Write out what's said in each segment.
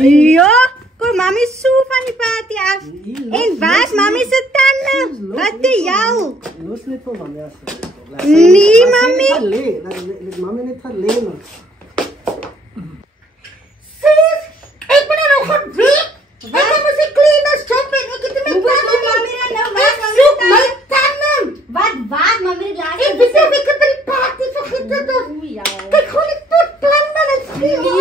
Ja, kom mami so van die party af. En waar's mami se tande? Wat die jou? Los net vir mami asseblief. Nee, mami. Laat mami net alleen. Sis, ek ben nou goed weg. Ek moet die cleaners shop en ek het my tanden mami nou Ek soek my tanden. Wat mami laat? Ek weet nie of ek het by die party vergeet het of. Kyk gewoon die pot plan man, het speel. Kyk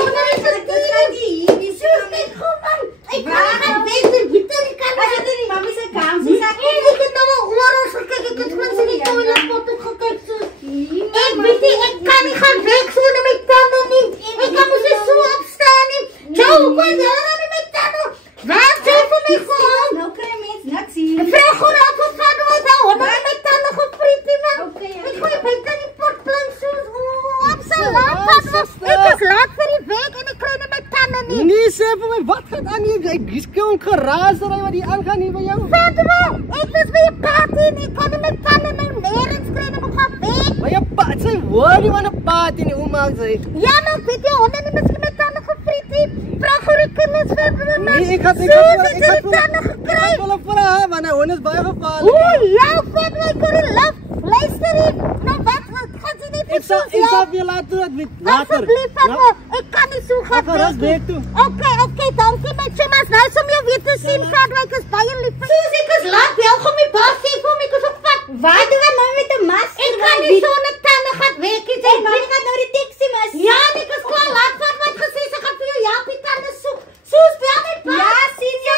gewoon man. Ek gaan beter gitar kan. As jy nie mami se kans Ek het nou al oral gekyk, ek het gewoon in die toilet pot opgekyk so. Ek weet nie, ek kan nie gaan werk sonder my tanden nie. Ek kan mos nie so opstaan nie. Jou, kon jy nou nie my tanden? Wat sê vir my gewoon? Nou kry mens niks hier. Ek vraag gewoon af of gaan wat nou, want my tanden gefriet nie man. Ek gooi buite die potplan soos op sy laat. Ek is laat vir die werk en ek kry nie my tanden nie. Nee, sê vir my, wat gaan aan hier? Ek skiel geraasdery wat hier aangaan hier by jou. Fatima, ek was by 'n party en ek kan nie my tanden nou nergens kry nie, ek gaan werk. Maar jy pat sy woord nie van 'n party nie, hoe maak sy? Ja, maar weet jy, honde nie miskien my tanden gefriet nie. Vraag vir die kinders vir my. Nee, ek het die tanden gekry. Ek wil vir haar, want hy hond is baie gevaarlik. O, ja, Fatima, ek kan nie laf. Luister nie. Nou wat gaan sy nie Ek sal vir laat doen met later. Asseblief, Fatima, ek kan nie so gaan Gerus werk toe. Okay, dankie my chimmas. Nou som jou weer te sien, Fatima, ek is baie lief vir jou. Ek is laat, welkom my baas, sê vir my, ek is op pad. Waar doen we nou met 'n mas? Ek kan nie sonder tande gaan werk nie. Hey, mami gaan nou die taxi mas. Ja, ek is klaar laat van wat gesê sy gaan vir jou help die tande soek. Soos bel my pa. Ja, sien jy?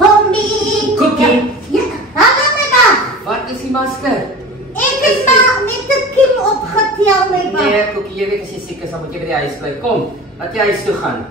For me. Cookie. Ja, hallo my pa. Wat is die masker? Ek is maar met 'n kim opgetel my pa. Nee, Cookie, jy weet as jy siek is, dan moet jy by die huis bly. Kom, laat jy huis toe gaan.